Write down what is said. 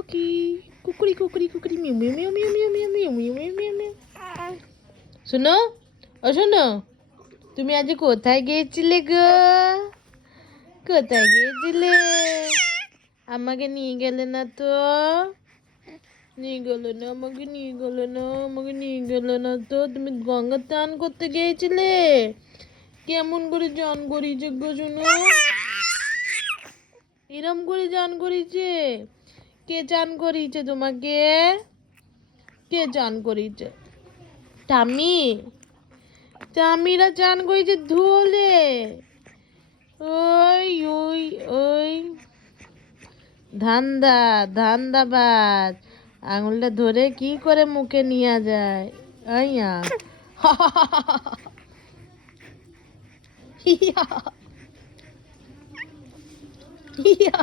টুকি কুকুরি কুকুরি কুকুরি মিউ মিউ মিউ মিউ মিউ মিউ মিউ মিউ মিউ মিউ মিউ। শোনো ও শোনো, তুমি আজ কোথায় গিয়েছিলে গো? কোথায় গিয়েছিলে? আমাকে নিয়ে গেলে না তো? নিয়ে গেলো না, আমাকে নিয়ে গেলো না, আমাকে নিয়ে গেলো না তো? তুমি গঙ্গা স্নান করতে গিয়েছিলে? কেমন করে চান করিয়েছে গো শুনো? এরম করে চান করিয়েছে? কে চান করিয়েছে তোমাকে? কে চান করিয়েছে? টামি? টামিরা চান করিয়েছে ধুলে? ওই ওই ওই ধান্দা ধান্দাবাজ, আঙুলটা ধরে কি করে মুখে নিয়ে যায়? আইয়া ইয়া ইয়া